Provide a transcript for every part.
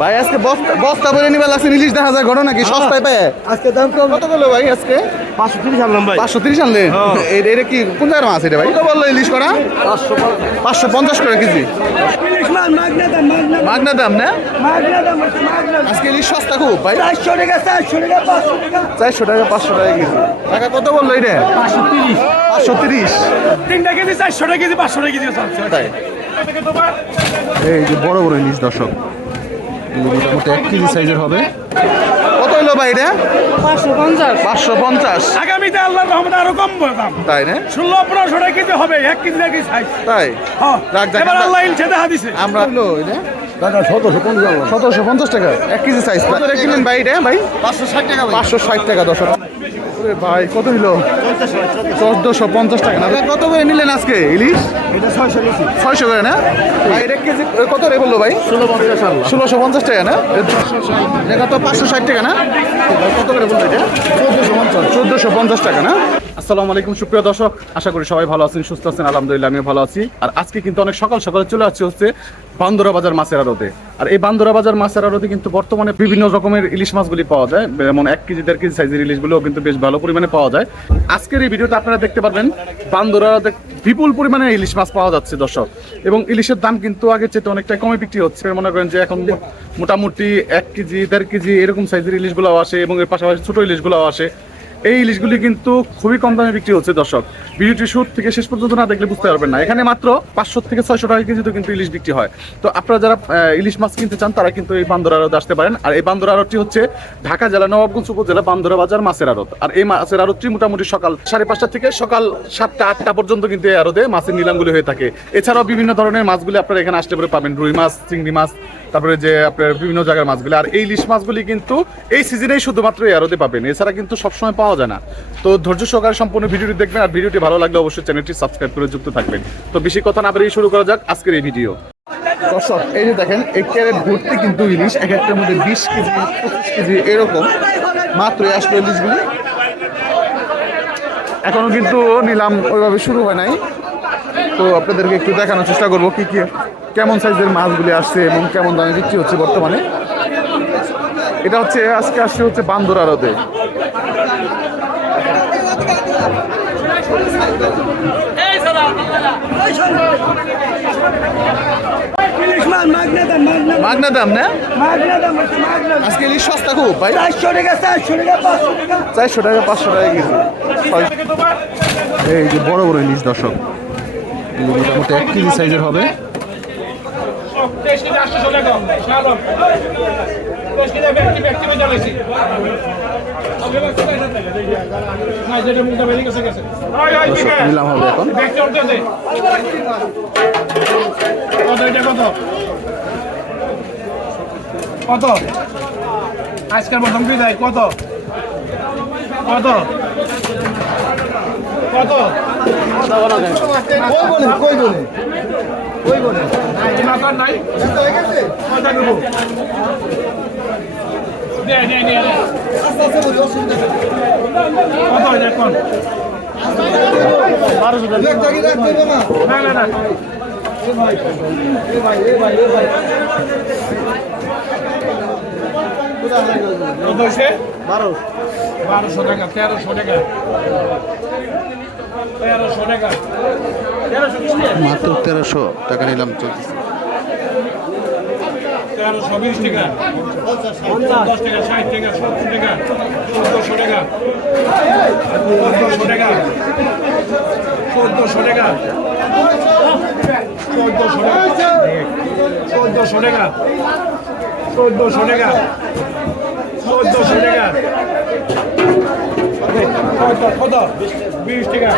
ভাই আজকে বস্তা বস্তা ভরে নিবে লাগছে ইলিশ দেখা যায় ঘটনা কি? সস্তায় পায়। আজকে দাম কম। কত বলল ভাই আজকে? পাঁচশো তিরিশ আনলাম ভাই। পাঁচশো তিরিশ আনলে এটা এটা কি কোন জায়গার মাছ এটা ভাই? কত বলল ইলিশ করা? পাঁচশো পাঁচশো পঞ্চাশ করে কেজি। মাগনা দাম না? আজকে ইলিশ সস্তা খুব ভাই। চারশো টাকা চারশো টাকা পাঁচশো টাকা চারশো টাকা পাঁচশো টাকা কেজি। টাকা কত বলল এটা? পাঁচশো তিরিশ। পাঁচশো তিরিশ তিনটা কেজি চারশো টাকা কেজি পাঁচশো টাকা কেজি এই যে বড় বড় ইলিশ দর্শক। মোটামুটি এক কেজি সাইজের হবে। কত হলো ভাই এটা? পাঁচশো পঞ্চাশ। পাঁচশো পঞ্চাশ। আগামীতে আল্লাহর রহমতে আরও কম দাম। তাই না? ষোলো পনেরোশো টাকা কেজি হবে এক কেজি এক সাইজ। তাই? হ্যাঁ আমরা- আল্লাহ ইলছে দেখা দিছে আমরা হলো এটা? সতেরোশো পঞ্চাশ সতেরোশো পঞ্চাশ টাকা। এক কেজি সাইজ কত কিনলেন ভাই এটা ভাই? পাঁচশো ষাট টাকা পাঁচশো ষাট টাকা দশ ওরে ভাই কত হলো চোদ্দশো পঞ্চাশ টাকা না? কত করে নিলেন আজকে ইলিশ? এটা ছয়শো ছয়শো করে না? ভাই এটা কেজি কত রে বলল ভাই? ষোলো পঞ্চাশ আল্লাহ। ষোলোশো পঞ্চাশ টাকা না? এটা তো পাঁচশো ষাট টাকা না? কত করে বলল এটা? চোদ্দশো পঞ্চাশ। চোদ্দশো পঞ্চাশ টাকা না? আসসালামু আলাইকুম, সুপ্রিয় দর্শক। আশা করি সবাই ভালো আছেন, সুস্থ আছেন, আলহামদুলিল্লাহ আমি ভালো আছি। আর আজকে কিন্তু অনেক সকাল সকালে চলে আসছে হচ্ছে বান্দরা বাজার মাছের আড়তে। আর এই বান্দরা বাজার মাছের আড়তে কিন্তু বর্তমানে বিভিন্ন রকমের ইলিশ মাছগুলি পাওয়া যায়। যেমন এক কেজি, দেড় কেজি সাইজের ইলিশগুলো কিন্তু বেশ ভালো পরিমাণে পাওয়া যায়। আজকের এই ভিডিওতে আপনারা দেখতে পারবেন বান্দরা বিপুল পরিমাণে ইলিশ মাছ পাওয়া যাচ্ছে, দর্শক। এবং ইলিশের দাম কিন্তু আগে চেয়ে অনেকটাই কমে বিক্রি হচ্ছে। মনে করেন যে এখন মোটামুটি এক কেজি, দেড় কেজি এরকম সাইজের ইলিশগুলো আসে এবং এর পাশাপাশি ছোট ইলিশগুলো আসে। এই ইলিশগুলি কিন্তু খুবই কম দামে বিক্রি হচ্ছে, দর্শক। ভিডিওটি শুট থেকে শেষ পর্যন্ত না দেখলে বুঝতে পারবেন না। এখানে মাত্র পাঁচশো থেকে ছয়শো টাকা কেজিতে কিন্তু ইলিশ বিক্রি হয়। তো আপনারা যারা ইলিশ মাছ কিনতে চান, তারা কিন্তু এই বান্দর আড়ত আসতে পারেন। আর এই বান্দর আড়তটি হচ্ছে ঢাকা জেলা, নবাবগঞ্জ উপজেলা বান্দরা বাজার, মাছের আড়ত। আর এই মাছের আড়তটি মোটামুটি সকাল সাড়ে পাঁচটা থেকে সকাল সাতটা আটটা পর্যন্ত কিন্তু এই আড়তে মাছের নিলামগুলি হয়ে থাকে। এছাড়াও বিভিন্ন ধরনের মাছগুলি আপনারা এখানে আসতে পারে পাবেন। রুই মাছ, চিংড়ি মাছ তারপরে যে আপনার বিভিন্ন জায়গার মাছগুলি, আর এই ইলিশ মাছগুলি কিন্তু এই সিজনেই শুধুমাত্র এই পাবেন। এছাড়া কিন্তু সবসময় পাওয়া যায় না। তো ধৈর্য সহকারে সম্পূর্ণ ভিডিওটি দেখবেন, আর ভিডিওটি ভালো লাগলে অবশ্যই চ্যানেলটি সাবস্ক্রাইব করে যুক্ত থাকবেন। তো বেশি কথা না বেরিয়ে শুরু করা যাক আজকের এই ভিডিও। দর্শক, এই যে দেখেন, এই ক্যারেট ভর্তি কিন্তু ইলিশ, এক একটার মধ্যে বিশ কেজি, পঁচিশ কেজি এরকম। মাত্র আসলো ইলিশগুলি। এখনও কিন্তু নিলাম, ওইভাবে শুরু হয় নাই। তো আপনাদেরকে একটু দেখানোর চেষ্টা করব, কি কি কেমন সাইজের মাছগুলি আসছে এবং কেমন দামে বিক্রি হচ্ছে বর্তমানে? এটা হচ্ছে, আজকে আসছে হচ্ছে বান্দর আড়তে। দাম আজকে খুব চারশো টাকা, পাঁচশো এই যে বড় বড় ইলিশ, দর্শক। মোটামুটি এক কেজি সাইজের হবে। দর্শক নিলাম হবে এখন কত আজকের প্রথম কি দেয় কত কত কত কই বলে কই বলে নাই এখন না না না বারোশো টাকা তেরোশো টাকা। তেরোশো টাকা। মাত্র তেরোশো টাকা নিলাম চলতেছে তেরোশো বিশ টাকা, পঞ্চাশ টাকা, ষাট সত্তর টাকা টাকা টাকা, চোদ্দশো টাকা টাকা কত? বিশ টাকা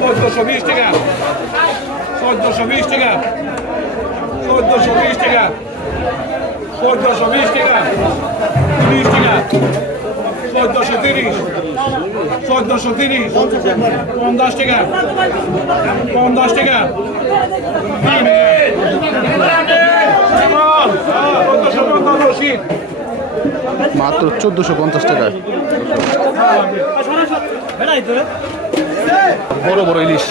চোদ্দশো বিশ টাকা চোদ্দশো বিশ টাকা চোদ্দশো বিশ টাকা চোদ্দশো বিশ টাকা তিরিশ টাকা চোদ্দশো তিরিশ চোদ্দশো তিরিশ পঞ্চাশ টাকা পঞ্চাশ টাকা চোদ্দশো পঞ্চাশ মাত্র চোদ্দশো পঞ্চাশ টাকায়। বড় বড় ইলিশ।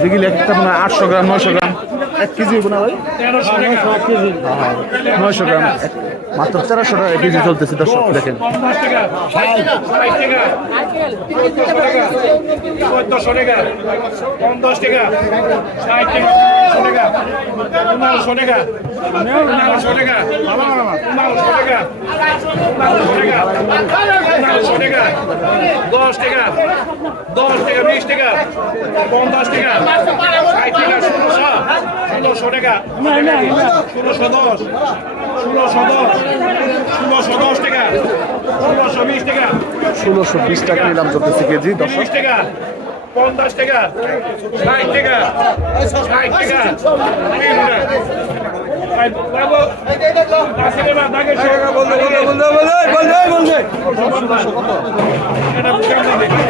যেগুলি একটা মানে আটশো গ্রাম নয়শো গ্রাম? এক কেজি না ভাই? নয়শো গ্রাম। মাত্র তেরোশো টাকা কেজি চলতেছে দর্শক দেখেন। দশ টাকা। দশ টাকা বিশ টাকা। পঞ্চাশ টাকা। ষাট টাকা ষোলোশো ষোলোশো টাকা। ষোলোশো দশ। ষোলোশো দশ। ষোলোশো দশ টাকা। ষোলোশো বিশ টাকা। ষোলোশো বিশ টাকা নিলাম চলতেছে কেজি দশ টাকা। পঞ্চাশ টাকা। ষাট টাকা। ষাট টাকা।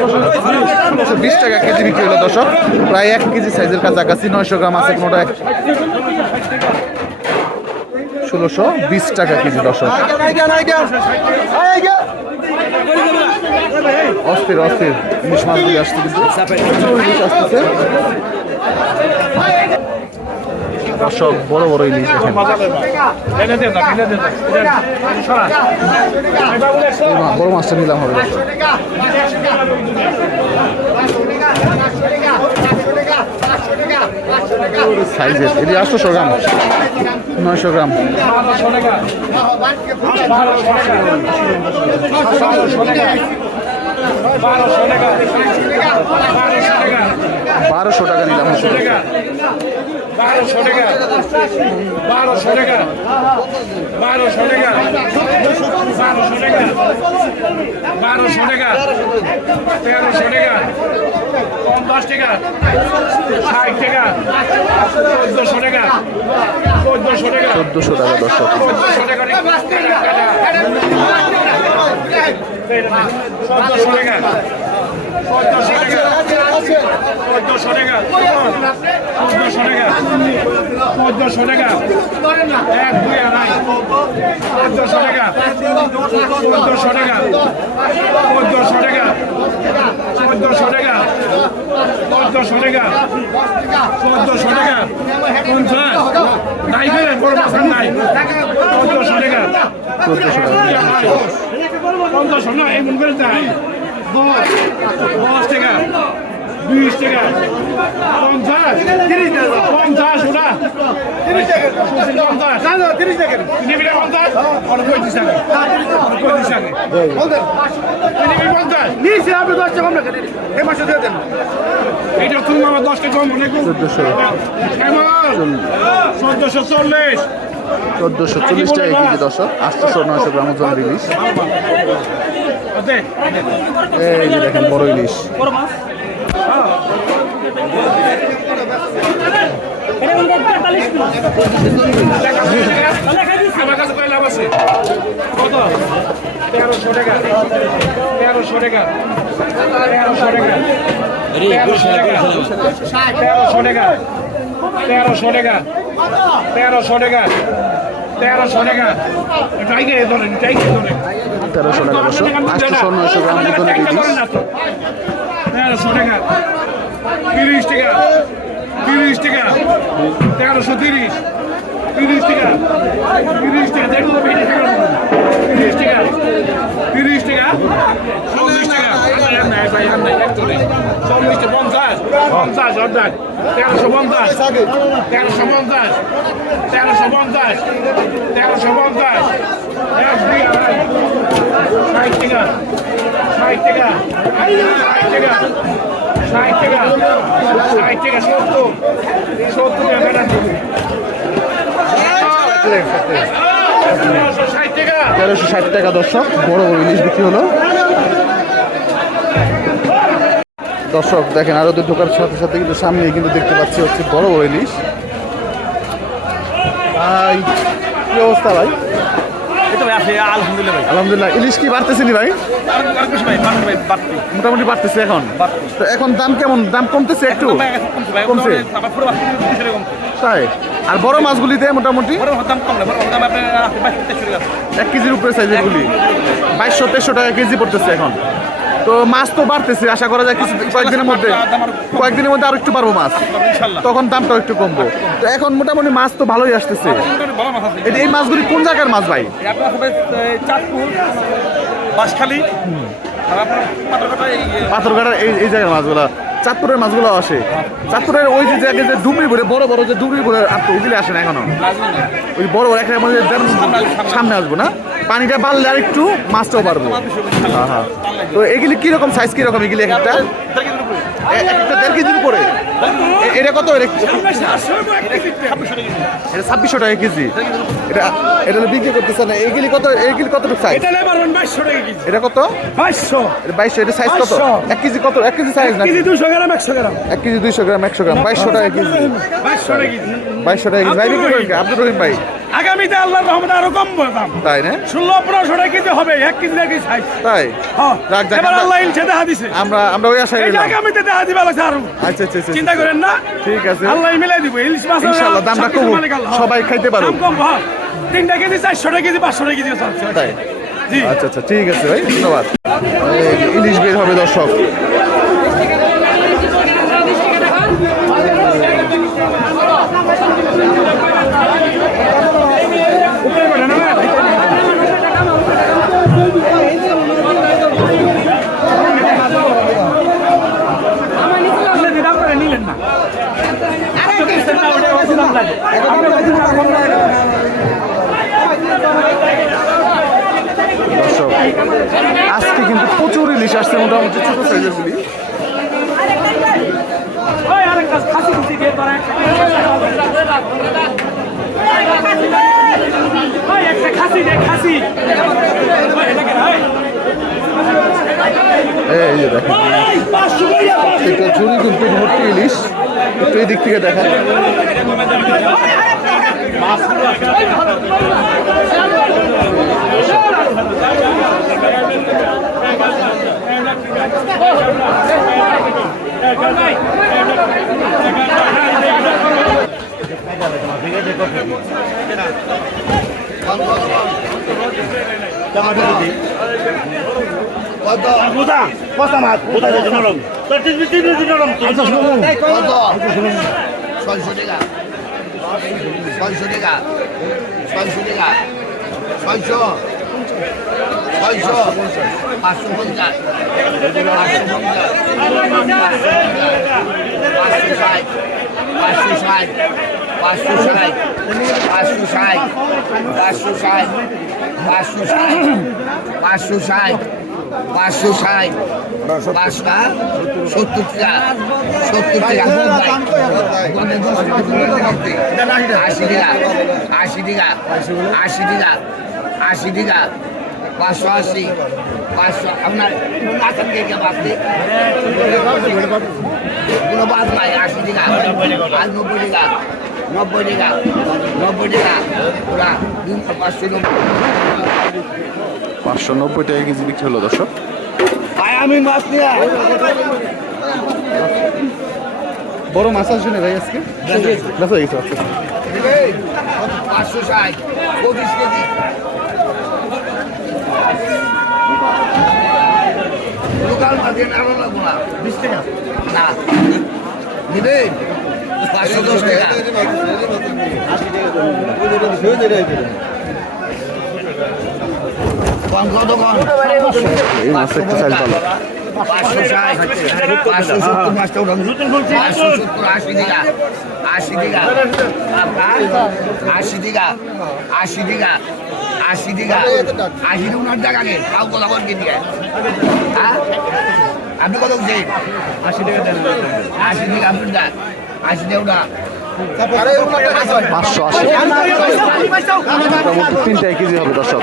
ষোলোশো বিশ টাকা কেজি বিক্রি হলো দর্শক প্রায় এক কেজি সাইজের কাছাকাছি নয়শো গ্রাম আছে কোনোটা এক ষোলোশো বিশ টাকা কেজি দর্শক অস্থির অস্থির ইলিশ মাছগুলি আসছে কিন্তু দর্শক বড় বড় ইলিশ দেখেন। বড় মাছটা নিলাম হবে। সাইজের এটি আটশোশো গ্রাম। নয়শো গ্রাম। বারোশো টাকা নিলাম। বারোশো টাকা। বারোশো টাকা। বারোশো টাকা। বারোশো টাকা। বারোশো টাকা। তেরোশো টাকা। পঞ্চাশ টাকা। ষাট টাকা। চোদ্দশো টাকা। চোদ্দশো টাকা। চোদ্দোশো টাকা দর্শক। চোদ্দশো টাকা চোদ্দশো টাকা। চোদ্দশো টাকা চোদ্দশো টাকা চোদ্দশো টাকা চোদ্দশো টাকা। এক দুই আড়াই। চোদ্দশো টাকা। চোদ্দশো টাকা। চোদ্দশো টাকা। চোদ্দশো টাকা। চোদ্দশো টাকা। চোদ্দশো টাকা। পঞ্চাশ। নাই ফেরেন বড় মাছ নাই। চোদ্দশো টাকা। পঞ্চাশ। না এমন করে দেয় দশ। দশ টাকা। বিশ টাকা। পঞ্চাশ। তিরিশ টাকা। পঞ্চাশ ওটা। তিরিশ টাকা। না তিরিশ টাকা। নিবি পঞ্চাশ? হ্যাঁ। আর পঁয়ত্রিশ টাকা। হ্যাঁ, পঁয়ত্রিশ টাকা। নিবি পঞ্চাশ? নিয়েছি আপনি দশ টাকা কম এ মাসে দিয়ে দেন। এটা তুমি আমার দশ টাকা কম অনেক চোদ্দশো। চল্লিশ। চোদ্দশো টাকা কেজি দর্শক। আটশোশো নয়শো গ্রাম ওজন ইলিশ এই দেখেন বড় ইলিশ। কত তেরোশো টাকা তেরোশো টাকা তেরোশো টাকা তেরোশো টাকা তেরোশো টাকা তেরোশো টাকা তেরোশো টাকা তেরোশো টাকা টাইগে ধরেন টাইগে ধরেন তেরোশো টাকা আটশোশো নয়শো গ্রাম তেরোশো টাকা তিরিশ টাকা তিরিশ টাকা তেরোশো তিরিশ তিরিশ টাকা তিরিশ টাকা দেখো তিরিশ টাকা তিরিশ টাকা তিরিশ টাকা চল্লিশ টাকা আর নাই, ভাই, আর নাই, একটু নেই। চল্লিশ টাকা পঞ্চাশ পঞ্চাশ অর্ধেক তেরোশো পঞ্চাশ তেরোশো পঞ্চাশ তেরোশো পঞ্চাশ তেরোশো পঞ্চাশ এক দুই আড়াই ষাট টাকা ষাট টাকা ষাট টাকা ষাট টাকা তেরোশো ষাট টাকা দর্শক, বড় বড় ইলিশ বিক্রি হলো। দর্শক, দেখেন আরও ঢোকার সাথে সাথে কিন্তু সামনে কিন্তু দেখতে পাচ্ছি হচ্ছে বড় বড় ইলিশ। ভাই, কি অবস্থা ভাই? আলহামদুলিল্লাহ ভাই। ইলিশ কি বাড়তেছেনি ভাই? আর মোটামুটি বাড়তেছে এখন। তো এখন দাম কেমন? দাম কমতেছে একটু? কমছে তাই? বড় মাছগুলিতে মোটামুটি? এক কেজির উপরে সাইজের গুলি। বাইশশো তেইশশো টাকা কেজি পড়তেছে এখন। তো মাছ তো বাড়তেছে আশা করা যায় কিছু কয়েকদিনের মধ্যে কয়েকদিনের মধ্যে আর একটু পারব মাছ। তখন দামটাও একটু কমবো। তো এখন মোটামুটি মাছ তো ভালোই আসতেছে। এটা এই মাছগুলি কোন জায়গার মাছ ভাই? চাঁদপুর বাঁশখালী। এই পাথরঘাটার এই এই জায়গার মাছগুলো চাঁদপুরের মাছগুলো আসে। চাঁদপুরের ওই যে জায়গায় যে ডুবরি বলে বড় বড় যে ডুবরি বলে আর তো ওগুলি আসে না এখনও? ওই বড় বড় একটা মধ্যে সামনে আসব না? পানিটা বাড়লে আর একটু মাছটাও বাড়বো। হ্যাঁ হ্যাঁ তো এগুলি কীরকম সাইজ কীরকম এগুলি একটা? একটা দেড় কেজির উপরে? এটা কত? এটা ছাব্বিশশো টাকা কেজি। এটা এটা বিক্রি করতেছে না। এইগুলি কত এইগুলি কতটুকু সাইজ এটা কত? বাইশশো। বাইশশো। এটা সাইজ কত? 2200 এক কেজি কত? এক কেজি সাইজ না দুশো গ্রাম একশো গ্রাম। এক কেজি দুইশো গ্রাম একশো গ্রাম। বাইশশো টাকা কেজি। বাইশশো টাকা কেজি। বাইশশো টাকা কেজি। ভাই বিক্রি করেন? আব্দুর রহিম ভাই। আগামীতে আল্লাহর রহমতে আরও কম দাম তাই না? ষোলো পনেরোশো টাকা কেজি হবে এক কেজি এক কেজি তাই? হ্যাঁ এবার আল্লাহ ইনশা দেখা দিছে। আমরা আমরা ওই আশায় এই রইলাম। আগামীতে দেখা দিবে আল্লাহ আরও। আচ্ছা আচ্ছা আচ্ছা চিন্তা করেন না। ঠিক আছে। আল্লাহ মিলাই দিব ইলিশ মাছ ইনশাআল্লাহ, দামটা কম। সবাই খাইতে পারুক। দাম কম হ্যাঁ। তিনটা কেজি চারশো টাকা কেজি পাঁচশো টাকা কেজি চলছে তাই? জি। আচ্ছা আচ্ছা ঠিক আছে ভাই ধন্যবাদ। ইলিশ বের হবে দর্শক দাম করে নিলেন না দর্শক আজকে কিন্তু প্রচুর ইলিশ আসছে মোটামুটি ছোট সাইজের গুলি ওই আরেকটা খাসি খুশি দিয়ে তোরা ওই একটা খাসি দে খাসি ওই এটাকে ওই এই যে দেখেন এটা ঝুড়ি কিন্তু ভর্তি ইলিশ একটু এই দিক থেকে দেখা কোথা কোথা মাছ কোথা দিয়েছে নরম তোর টিভি টিভি নরম আচ্ছা শুনুন কত ছয়শো টাকা। ছয়শো টাকা। ছয়শো টাকা। ছয়শো। ছয়শো। পাঁচশো পঞ্চাশ। পাঁচশো ষাট। পাঁচশো ষাট। পাঁচশো ষাট। পাঁচশো ষাট। পাঁচশো ষাট। পাঁচশো ষাট। পাঁচশো ষাট। পাঁচশো ষাট সত্তর টাকা সত্তর টাকা আশি টাকা আশি টাকা আশি টাকা আশি টাকা পাঁচশো আশি পাঁচশো আপনার আছেন কে কে বাদ দিয়ে? কোনো বাদ নাই আশি টাকা আর নব্বই টাকা নব্বই টাকা নব্বই টাকা ওরা দুই পাঁচশো নব্বই। পাঁচশো নব্বই টাকা কেজি বিক্রি হলো দর্শক। আমি মাছ নিয়ে বড় মাছ আসবে না ভাই আজকে? বেচা গেছে আচ্ছা। পাঁচশো ষাট কেজি লোকাল মার্কেট আরও লাগবো না। বিশ টাকা। না। নেবেন পাঁচশো দশ টাকা। কম কত কম এই মাছের একটা সাইজ ভালো আশি দিঘা আশি দিঘা আশি দিঘা আশি উনার টাকা নেই তাও কথা বলকে দিয়ে আপনি কত দেন। আশি টাকা দেন আশি। টাকা আপনি দেন আশি টাকা ওটা পাঁচশো আশি তিনটা কেজি হবে দর্শক।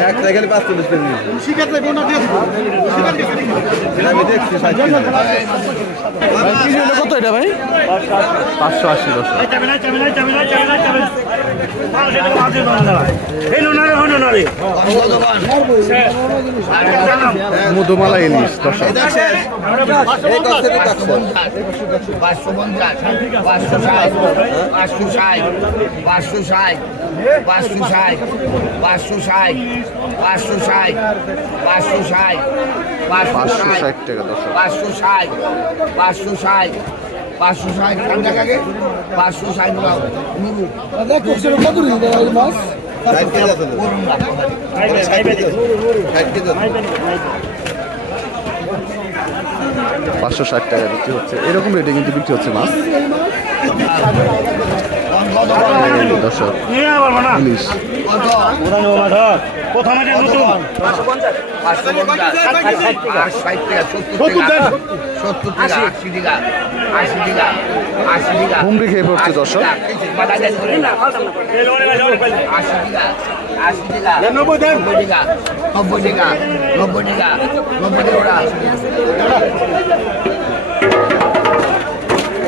এক সাইকেল পাঁচ চল্লিশ আমি দেখছি কত এটা ভাই পাঁচশো আশি দশ হয় মধুমালা ইলিশ পাঁচশো পঞ্চাশ পাঁচশো ষাট পাঁচশো ষাট পাঁচশো ষাট পাঁচশো ষাট পাঁচশো ষাট পাঁচশো ষাট পাঁচশো ষাট পাঁচশো পাঁচশো ষাট ষাট টাকা দর্শক পাঁচশো ষাট পাঁচশো ষাট পাঁচশো ষাট টাকা টাকাকে পাঁচশো ষাট মাছ। পাঁচশো ষাট টাকা বিক্রি হচ্ছে। এরকম রেটে কিন্তু বিক্রি হচ্ছে মাছ। দর্শক ইলিশ প্রথমে হুমড়ি খেয়ে পড়ছে দর্শক। নব্বই টাকা নব্বই টাকা নব্বই টাকা নব্বই টাকা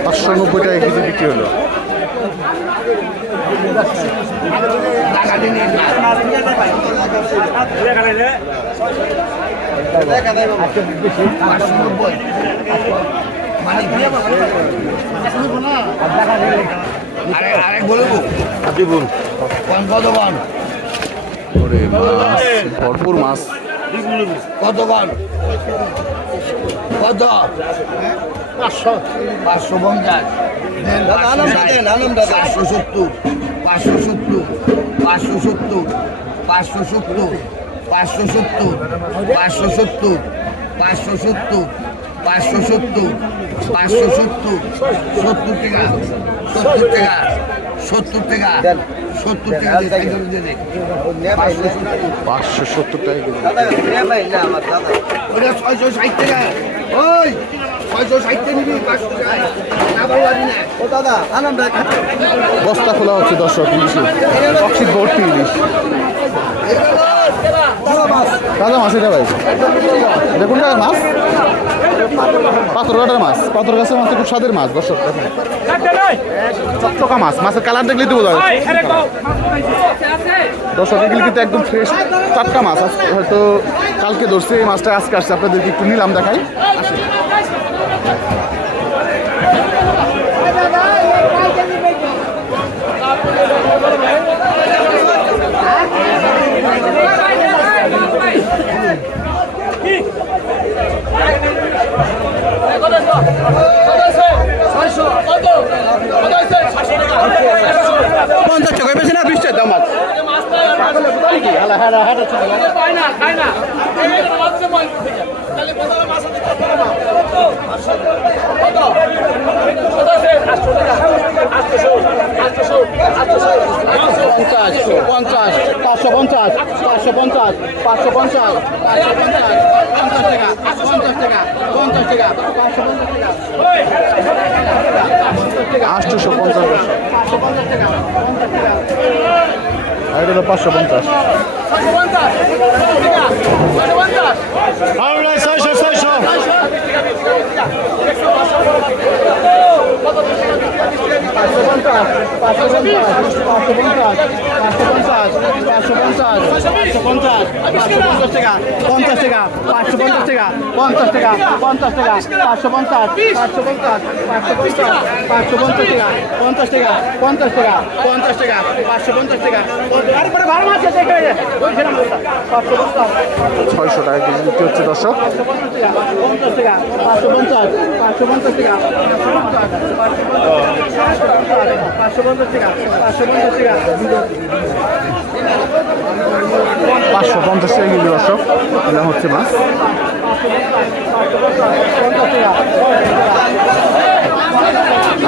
পাঁচশো নব্বই টাকা কেজি বিক্রি হলো। আরে আরে বলব আপনি বল কোন কত কন ওরে মাছ ভরপুর মাছ কত কন কত পাঁচশো পাঁচশো পঞ্চাশ পাঁচশো সত্তর পাঁচশো সত্তর পাঁচশো সত্তর পাঁচশো সত্তর পাঁচশো সত্তর পাঁচশো সত্তর পাঁচশো সত্তর পাঁচশো সত্তর পাঁচশো সত্তর সত্তর টাকা সত্তর টাকা সত্তর টাকা সত্তর টাকা। পাঁচশো সত্তর। টাকা ওটা ছয়শো ষাট টাকা ওই বস্তা খোলা হচ্ছে দর্শক ইলিশে অক্সিড ভর্তি ইলিশ তাজা মাছ। এটা ভাই। এটা কোন টাকার মাছ? পাথর কাটার মাছ। পাথর গাছের মাছ খুব স্বাদের মাছ দর্শক দেখেন। চকচকা মাছ। মাছের কালার দেখলেই তো বোঝা দর্শক এগুলি কিন্তু একদম ফ্রেশ টাটকা মাছ। হয়তো কালকে ধরছে এই মাছটা আজকে আসছে। আপনাদেরকে একটু নিলাম দেখাই পঞ্চাশ টাকা বেশি না বিশ টাকা দাম মাছ পঞ্চাশ পঞ্চাশ পাঁচশো পঞ্চাশ পাঁচশো পঞ্চাশ পাঁচশো পঞ্চাশ পাঁচশো পঞ্চাশ পঞ্চাশ টাকা পঞ্চাশ টাকা পঞ্চাশ টাকা পাঁচশো পঞ্চাশ টাকা আটশোশো পঞ্চাশ আর এটা হলো পাঁচশো পঞ্চাশ। ছয়শো ছয়শো। ছয়শো টাকা কেজি বিক্রি হচ্ছে দর্শক পঞ্চাশ টাকা পাঁচশো পঞ্চাশ পাঁচশো পঞ্চাশ টাকা পাঁচশো পঞ্চাশ টাকা কেজি দর্শক, এটা হচ্ছে মাছ।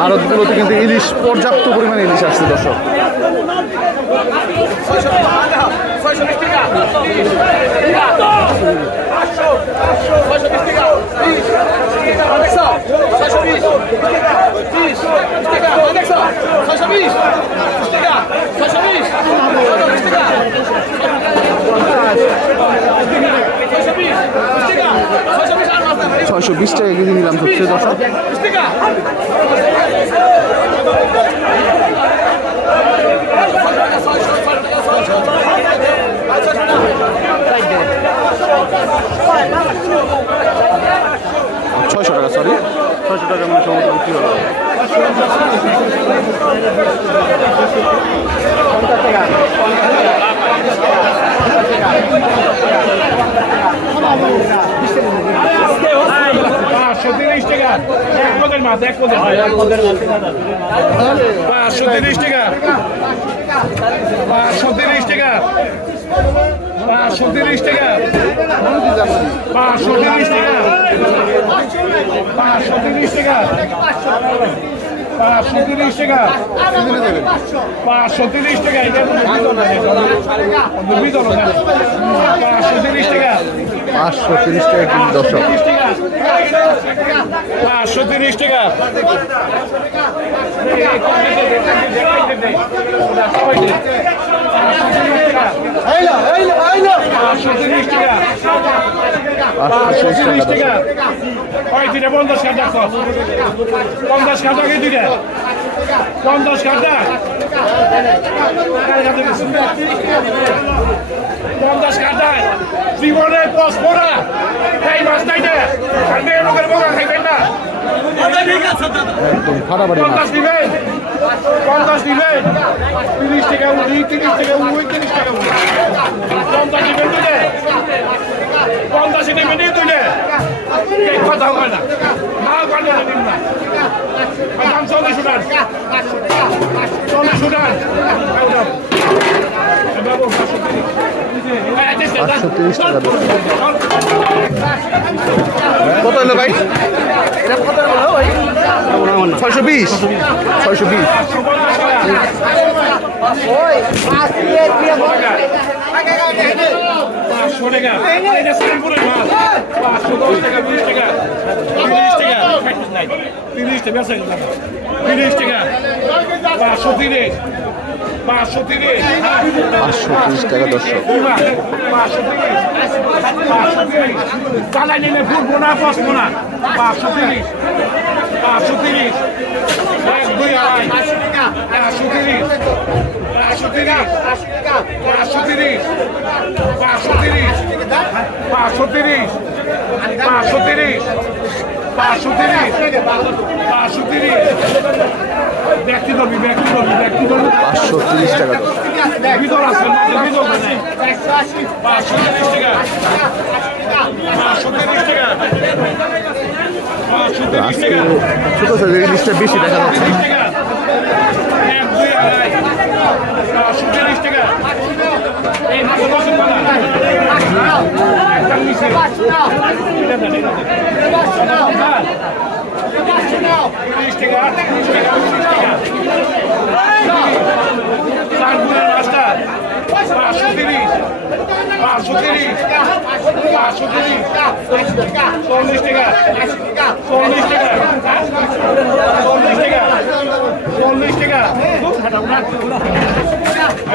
আড়তগুলোতে কিন্তু ইলিশ পর্যাপ্ত পরিমাণে ইলিশ আসছে দর্শক। faça subestigado. Ligado. Achou. Achou. Foi subestigado. Isso. টাকা সরি ছয়শো টাকা মানে সমস্ত বিক্রি হলো? পাঁচশো তিরিশ টাকা। এক পদের মাছ এক পদের পাঁচশো তিরিশ টাকা। পাঁচশো তিরিশ টাকা পাঁচশো তিরিশ টাকা পাঁচশো তিরিশ টাকা পাঁচশো তিরিশ টাকা পাঁচশো তিরিশ টাকা পাঁচশো তিরিশ টাকা। পাঁচশো তিরিশ টাকা পাঁচশো তিরিশ টাকা কিন্তু দর্শক পাঁচশো তিরিশ টাকা পঞ্চাশ টাকা পঞ্চাশ টাকা দুইটা পঞ্চাশ টাকা পঞ্চাশ টাকায় জীবনে পশ পড়া এই মাছ নাই না লোকের বোকা খাইবেন না পঞ্চাশ দিবেন পঞ্চাশ দিবেন তিরিশ টাকা উনি তিরিশ টাকা উনি তিরিশ টাকা উনি পঞ্চাশ পঞ্চাশ সিটি মেনে তুলে। কথা হবে না। না কাটে না। না দাম চল্লিশ উঠান কত ভাই? ছয়শো বিশ। ছয়শো বিশ। পাঁচশো টাকা। এটা শ্যামপুরের মাছ পাঁচশো দশ টাকা বিশ টাকা। তিরিশ টাকা। নাই। তিরিশ টাকা না। তিরিশ টাকা। পাঁচশো তিরিশ। পাঁচশো তিরিশ। পাঁচশো তিরিশ টাকা দর্শক। পাঁচশো তিরিশ। পাঁচশো তিরিশ। চালাই নিলে ফুটবো না বসবো না। পাঁচশো তিরিশ। পাঁচশো তিরিশ। এক দুই আড়াই। পাঁচশো তিরিশ পাঁচশো তিরিশ। পাঁচশো তিরিশ। পাঁচশো তিরিশ। পাঁচশো তিরিশ পাঁচশো তিরিশ পাঁচশো তিরিশ পাঁচশো তিরিশ। ব্যক্তি ধরবি ব্যক্তি ধরবি ব্যক্তি ধরবি পাঁচশো তিরিশ টাকা। ভিতর আছে ভিতর আছে। পাঁচশো তিরিশ টাকা। পাঁচশো তিরিশ টাকা। আজকে ছোট সাইজের ইলিশটা বেশি দেখা যাচ্ছে। পাঁচশো তিরিশ পাঁচশো তিরিশ চল্লিশ টাকা চল্লিশ টাকা চল্লিশ টাকা চল্লিশ টাকা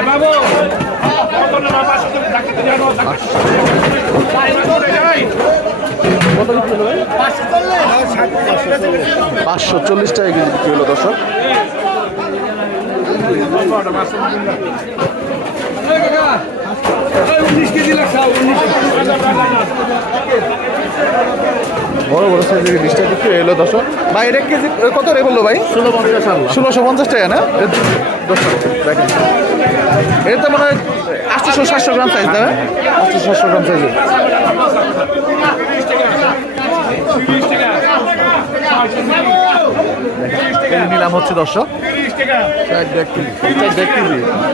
বাবু পাঁচশো চল্লিশ টাকা কেজি বিক্রি হলো দর্শক। বড় বড় সাইজের ইলিশটা বিক্রি এলো দর্শক। ভাই এটা কেজি কত রে বলল ভাই? ষোলো পঞ্চাশ ষোলোশো পঞ্চাশ টাকা না? দর্শক দেখেন। এটা তো মনে হয় পাঁচশো সাতশো গ্রাম সাইজ দেবে? পাঁচশো সাতশো গ্রাম সাইজ নিলাম হচ্ছে দর্শক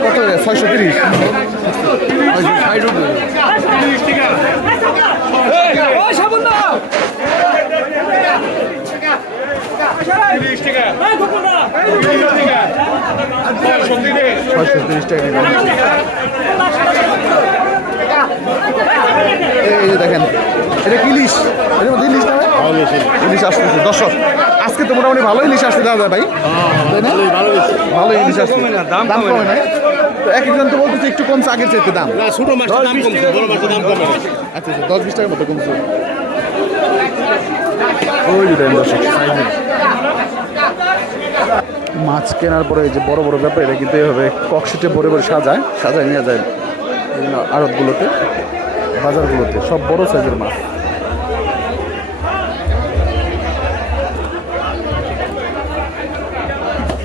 কত ছয়শো তিরিশ। ছয়শো তিরিশ টাকা। এই যে দেখেন এটা কি ইলিশ? এর মধ্যে ইলিশ না ভাই? ইলিশ আসতেছে। দর্শক আজকে তো মোটামুটি ভালো ইলিশ আসছে দাদা ভাই। তাই না? ভালো ইলিশ আসছে। দাম কমে না। তো এক একজন তো বলতেছে একটু কমছে আগের চাইতে দাম। ছোট মাছটা দাম কমছে বড় মাছটা দাম কমে আচ্ছা আচ্ছা দশ বিশ টাকার মতো কমছে। ওই যে দর্শক মাছ কেনার পরে এই যে বড় বড় ব্যাপার এটা কিন্তু এভাবে ককশিটে ভরে ভরে সাজায় সাজায় নিয়ে যায় বিভিন্ন আড়তগুলোতে। বাজারগুলোতে, সব বড় সাইজের মাছ।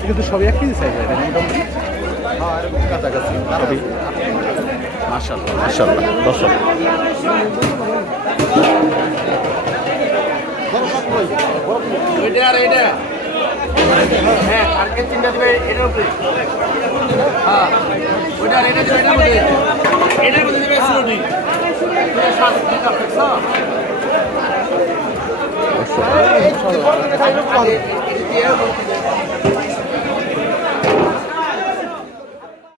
কিন্তু সবই এক কেজি সাইজ কাছাকাছি। সবই মাশাল্লাহ দর্শক। এটা আর এটা। হ্যাঁ টার্গেট চিন্তা দেবে এটার উপরে হ্যাঁ ওইটা এটা দেবে এটার মধ্যে এটার দেবে